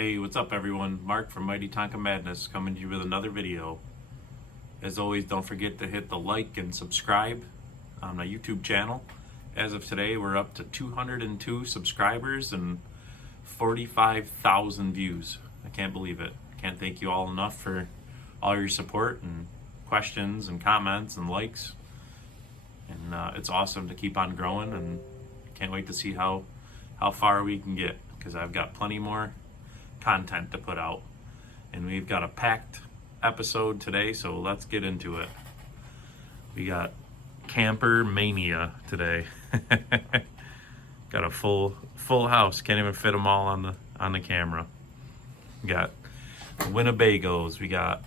Hey, what's up everyone? Mark from Mighty Tonka Madness coming to you with another video. As always, don't forget to hit the like and subscribe on my YouTube channel. As of today, we're up to 202 subscribers and 45,000 views. I can't believe it. Can't thank you all enough for all your support and questions and comments and likes. And it's awesome to keep on growing, and can't wait to see how far we can get, because I've got plenty more content to put out. And we've got a packed episode today, so let's get into it. We got Camper Mania today. Got a full house. Can't even fit them all on the camera. We got Winnebagos. We got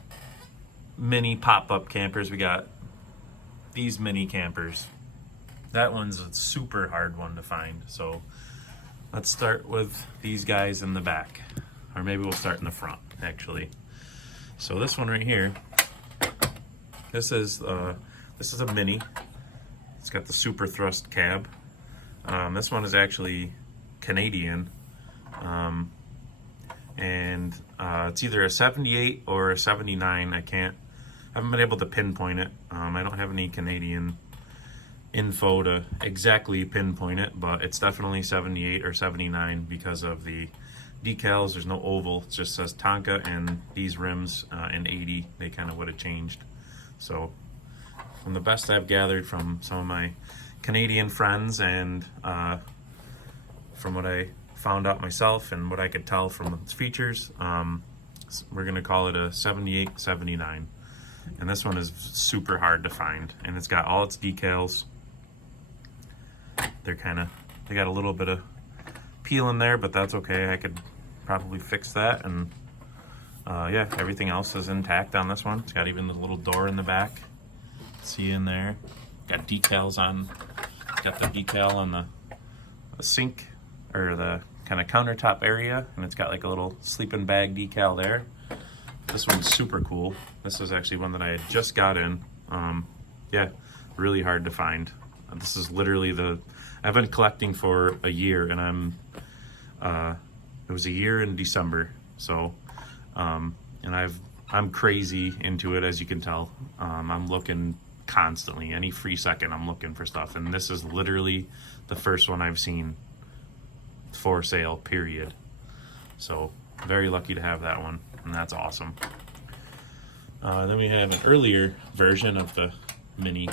mini pop-up campers. We got these mini campers. That one's a super hard one to find. So let's start with these guys in the back, or maybe we'll start in the front actually. So this one right here, this is a mini. It's got the super thrust cab. This one is actually Canadian, and it's either a 78 or a 79. I haven't been able to pinpoint it. I don't have any Canadian info to exactly pinpoint it, but it's definitely 78 or 79 because of the decals. There's no oval, it just says Tonka, and these rims in 80, they kind of would have changed. So from the best I've gathered from some of my Canadian friends, and from what I found out myself and what I could tell from its features, we're gonna call it a 78, 79. And this one is super hard to find, and it's got all its decals. They got a little bit of peel in there, but that's okay. I could probably fix that. And yeah, everything else is intact on this one. It's got even the little door in the back. See in there. Got decals on. Got the decal on the sink, or the kind of countertop area, and it's got like a little sleeping bag decal there. This one's super cool. This is actually one that I had just got in. Yeah, really hard to find. This is literally I've been collecting for a year, and it was a year in December. So, and I'm crazy into it, as you can tell. I'm looking constantly. Any free second, I'm looking for stuff. And this is literally the first one I've seen for sale, period. So, very lucky to have that one, and that's awesome. Then we have an earlier version of the mini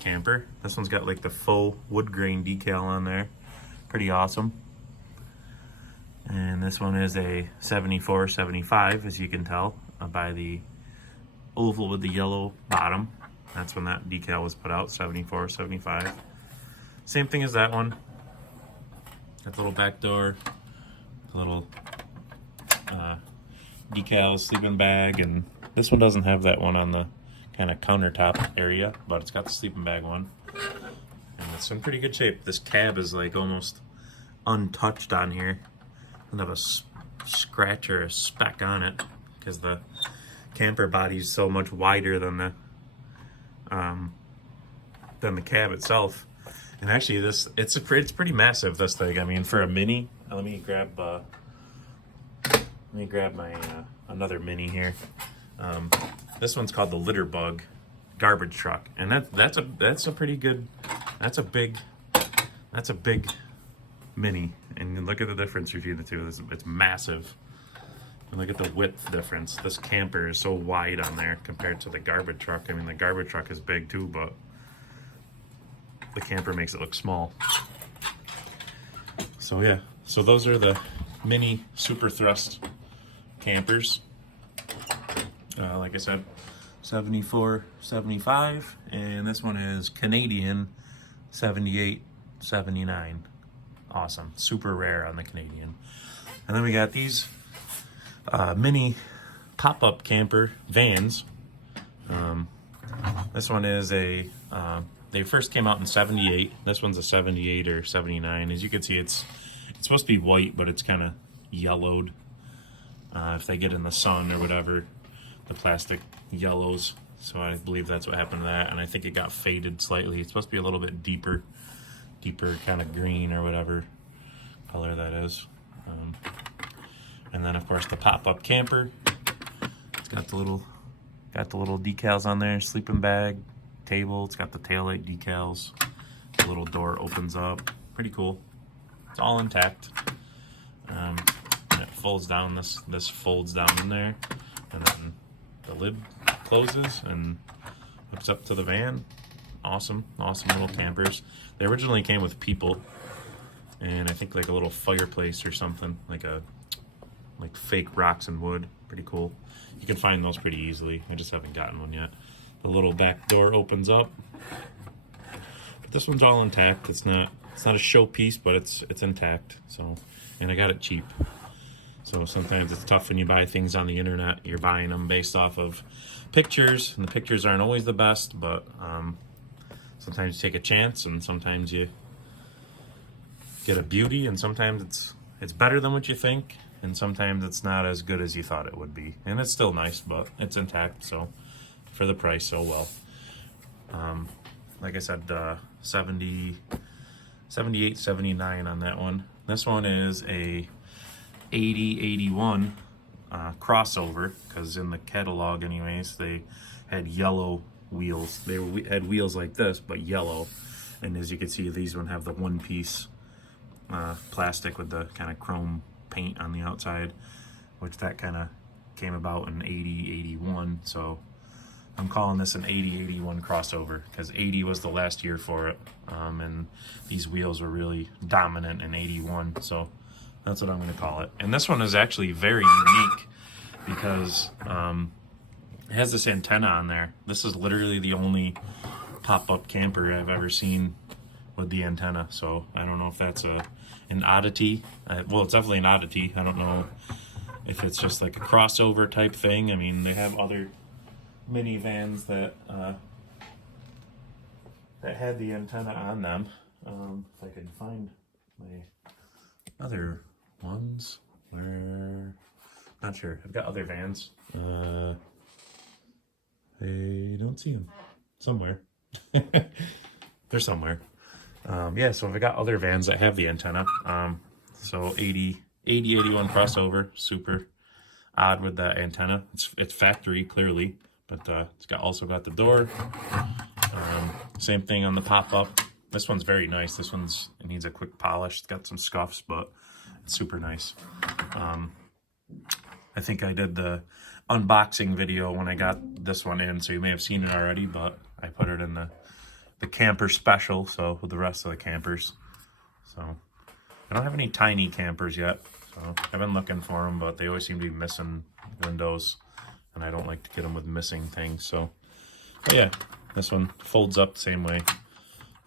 camper. This one's got like the full wood grain decal on there. Pretty awesome. And this one is a 74, 75, as you can tell by the oval with the yellow bottom. That's when that decal was put out, 74, 75. Same thing as that one. Got the little back door, little decals, sleeping bag, and this one doesn't have that one on the kind of countertop area, but it's got the sleeping bag one, and it's in pretty good shape. This cab is like almost untouched on here. Doesn't have a scratch or a speck on it, because the camper body is so much wider than the cab itself. And actually, it's pretty massive, this thing. I mean, for a mini, let me grab my another mini here. This one's called the Litter Bug garbage truck, and that's a pretty good. That's a big mini. And look at the difference between the two. It's massive. And look at the width difference. This camper is so wide on there compared to the garbage truck. I mean, the garbage truck is big too, but the camper makes it look small. So yeah, so those are the mini super thrust campers. Like I said, 74, 75, and this one is Canadian, 78, 79. Awesome, super rare on the Canadian. And then we got these mini pop-up camper vans. This one is they first came out in 78. This one's a 78 or 79. As you can see, it's supposed to be white, but it's kind of yellowed. If they get in the sun or whatever, the plastic yellows. So I believe that's what happened to that, and I think it got faded slightly. It's supposed to be a little bit deeper kind of green or whatever color that is. And then of course the pop-up camper. It's got the little decals on there, sleeping bag, table. It's got the taillight decals. The little door opens up. Pretty cool. It's all intact. And it folds down. This folds down in there, and then the lid closes and hooks up to the van. Awesome little campers. They originally came with people, and I think like a little fireplace or something, like fake rocks and wood. Pretty cool. You can find those pretty easily. I just haven't gotten one yet. The little back door opens up, but this one's all intact. It's not a showpiece, but it's intact. So, and I got it cheap. So sometimes it's tough when you buy things on the internet. You're buying them based off of pictures, and the pictures aren't always the best, but sometimes you take a chance, and sometimes you get a beauty, and sometimes it's better than what you think, and sometimes it's not as good as you thought it would be. And it's still nice, but it's intact, so for the price, so well. Like I said, 78, 79 on that one. This one is a 80-81 crossover, because in the catalog anyways, they had yellow wheels. They had wheels like this, but yellow. And as you can see, these one have the one-piece plastic with the kind of chrome paint on the outside, which that kind of came about in 80-81. So I'm calling this an 80-81 crossover, because 80 was the last year for it, and these wheels were really dominant in 81, so that's what I'm going to call it. And this one is actually very unique, because it has this antenna on there. This is literally the only pop-up camper I've ever seen with the antenna, so I don't know if that's an oddity. Well, it's definitely an oddity. I don't know if it's just like a crossover type thing. I mean, they have other minivans that had the antenna on them. If I could find my other ones, where, not sure. I've got other vans. I don't see them. Somewhere. They're somewhere. Yeah, so I've got other vans that have the antenna. So 80-81 crossover, super odd with that antenna. It's factory, clearly, but it's also got the door. Same thing on the pop-up. This one's very nice. This one's, it needs a quick polish. It's got some scuffs, but it's super nice. I think I did the unboxing video when I got this one in, so you may have seen it already, but I put it in the camper special, so with the rest of the campers. So I don't have any tiny campers yet, so I've been looking for them, but they always seem to be missing windows, and I don't like to get them with missing things. So, but yeah, this one folds up the same way.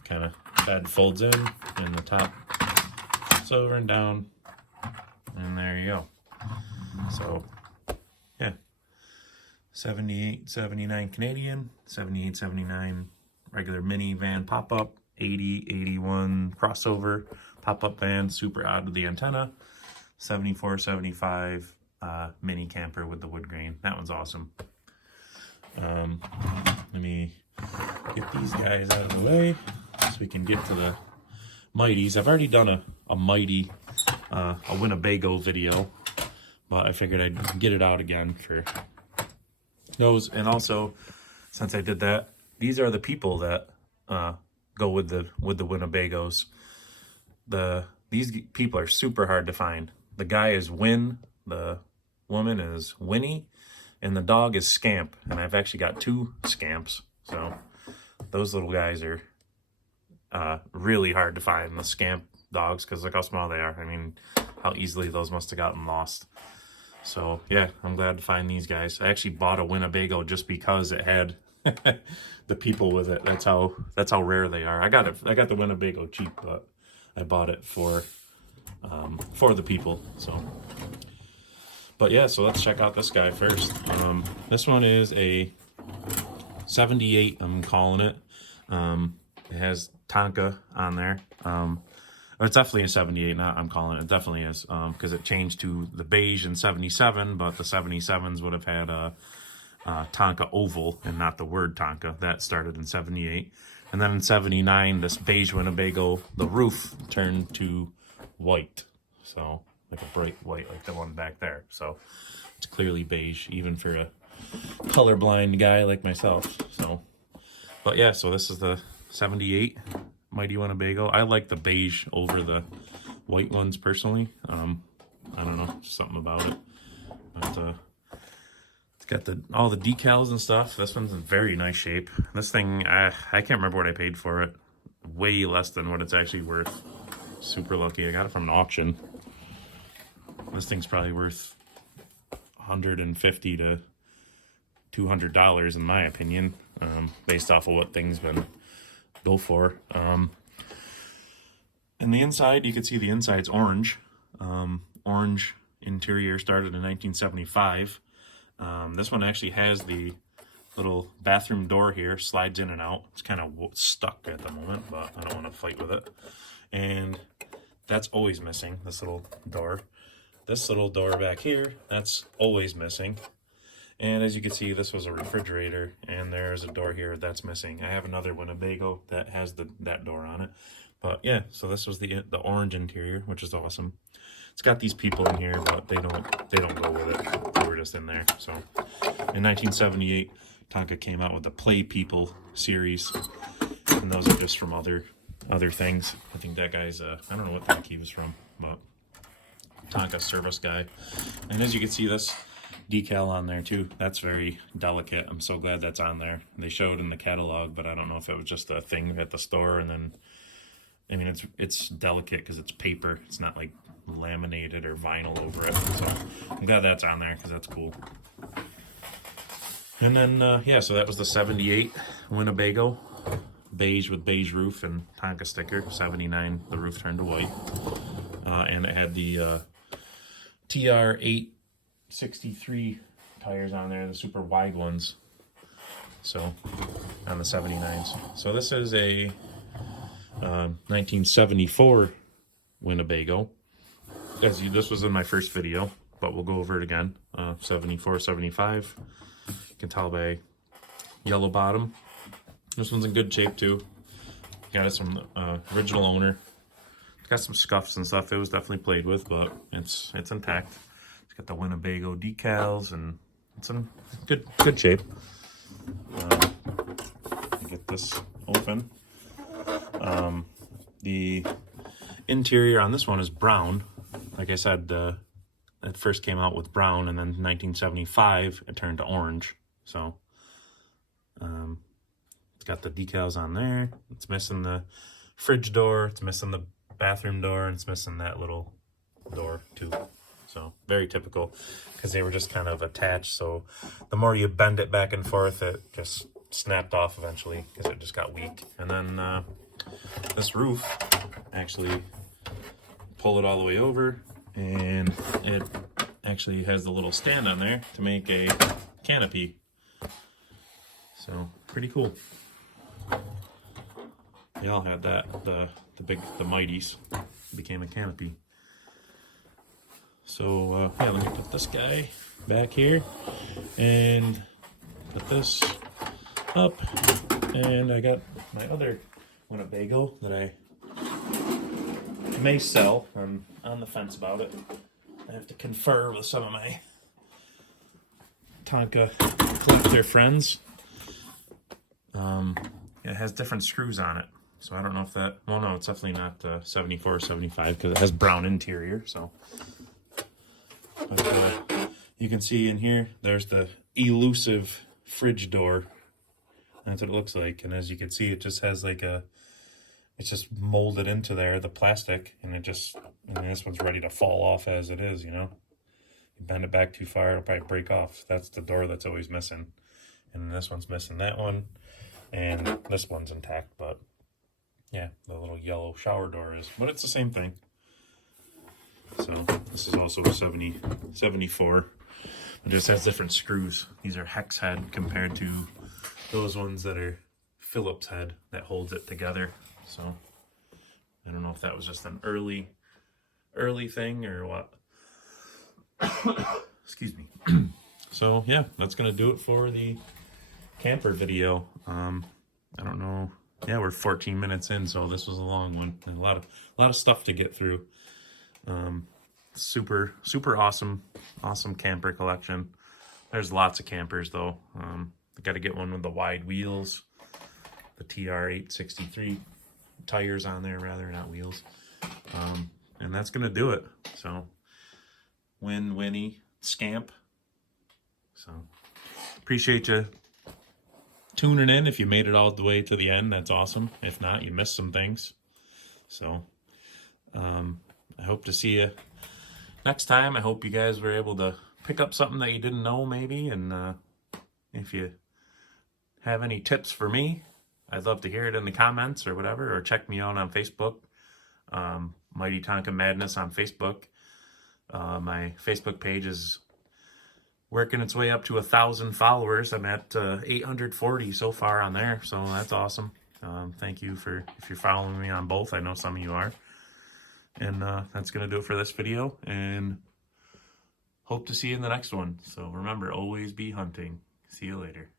Kind of bed folds in, and the top folds over and down, and there you go. So yeah, 78, 79 Canadian, 78, 79 regular minivan pop-up, 80, 81 crossover pop-up van, super odd with the antenna, 74, 75 mini camper with the wood grain. That one's awesome. Let me get these guys out of the way so we can get to the Mighties. I've already done a Mighty, a Winnebago video, but I figured I'd get it out again for those. And also, since I did that, these are the people that go with the Winnebagos. These people are super hard to find. The guy is Win, the woman is Winnie, and the dog is Scamp. And I've actually got 2 Scamps. So those little guys are really hard to find, the Scamp dogs, because look how small they are. I mean, how easily those must have gotten lost. So yeah, I'm glad to find these guys. I actually bought a Winnebago just because it had the people with it. That's how rare they are. I got the Winnebago cheap, but I bought it for the people. So, but yeah, so let's check out this guy first. This one is a 78. I'm calling it. It has Tonka on there. It's definitely a 78. Not I'm calling it. It definitely is, because it changed to the beige in 77, but the 77s would have had a Tonka oval and not the word Tonka. That started in 78. And then in 79, this beige Winnebago, the roof turned to white. So like a bright white like the one back there. So it's clearly beige, even for a colorblind guy like myself. So, but yeah, so this is the 78 Mighty Winnebago. I like the beige over the white ones personally. I don't know, something about it. But it's got all the decals and stuff. This one's in very nice shape. This thing, I can't remember what I paid for it. Way less than what it's actually worth. Super lucky. I got it from an auction. This thing's probably worth $150 to $200 in my opinion, based off of what things been go for. And the inside, you can see the inside's orange. Orange interior, started in 1975. This one actually has the little bathroom door here, slides in and out. It's kind of stuck at the moment, but I don't want to fight with it. And that's always missing, this little door. This little door back here, that's always missing. And as you can see, this was a refrigerator, and there's a door here that's missing. I have another Winnebago that has that door on it. But yeah, so this was the orange interior, which is awesome. It's got these people in here, but they don't go with it. They were just in there. So in 1978, Tonka came out with the Play People series, and those are just from other things. I think that guy's I don't know what the heck he was from, but Tonka service guy. And as you can see, this decal on there too, that's very delicate. I'm so glad that's on there. They showed in the catalog, but I don't know if it was just a thing at the store. And then, I mean, it's delicate because it's paper. It's not like laminated or vinyl over it. So I'm glad that's on there because that's cool. And then yeah, so that was the 78 Winnebago, beige with beige roof and Tonka sticker. 79, the roof turned to white, and it had the TR 863 tires on there, the super wide ones. So on the 79s. So this is a 1974 Winnebago. This was in my first video, but we'll go over it again. 74, 75. You can tell by yellow bottom. This one's in good shape too. Got it from the original owner. It's got some scuffs and stuff. It was definitely played with, but it's intact. It's got the Winnebago decals, and it's in good shape. Get this open. The interior on this one is brown. Like I said, it first came out with brown, and then 1975 it turned to orange. So it's got the decals on there. It's missing the fridge door. It's missing the bathroom door, and it's missing that little door too. So very typical, because they were just kind of attached. So the more you bend it back and forth, it just snapped off eventually because it just got weak. And then this roof, actually pull it all the way over, and it actually has the little stand on there to make a canopy. So pretty cool. They all had that. The Mighties became a canopy. So yeah, let me put this guy back here and put this up. And I got my other Winnebago that I may sell. I'm on the fence about it. I have to confer with some of my Tonka collector friends. It has different screws on it, so I don't know if that, well, no, it's definitely not 74 or 75 because it has brown interior. So but you can see in here, there's the elusive fridge door. That's what it looks like. And as you can see, it just has like it's just molded into there, the plastic, and this one's ready to fall off as it is, you know. You bend it back too far, it'll probably break off. That's the door that's always missing. And this one's missing that one, and this one's intact, but yeah, the little yellow shower door is, but it's the same thing. So this is also 74. It just has different screws. These are hex head compared to those ones that are Phillips head that holds it together. So I don't know if that was just an early thing or what. Excuse me. So yeah, that's gonna do it for the camper video. I don't know. Yeah, we're 14 minutes in, so this was a long one. And a lot of stuff to get through. super awesome camper collection. There's lots of campers though. I got to get one with the wide wheels, the TR863 tires on there, rather, not wheels. And that's gonna do it. So Winnie Scamp. So appreciate you tuning in. If you made it all the way to the end, that's awesome. If not, you missed some things. So I hope to see you next time. I hope you guys were able to pick up something that you didn't know maybe. And if you have any tips for me, I'd love to hear it in the comments or whatever, or check me out on Facebook. Mighty Tonka Madness on Facebook. My Facebook page is working its way up to 1,000 followers. I'm at 840 so far on there, so that's awesome. Thank you if you're following me on both. I know some of you are. And that's gonna do it for this video, and hope to see you in the next one. So remember, always be hunting. See you later.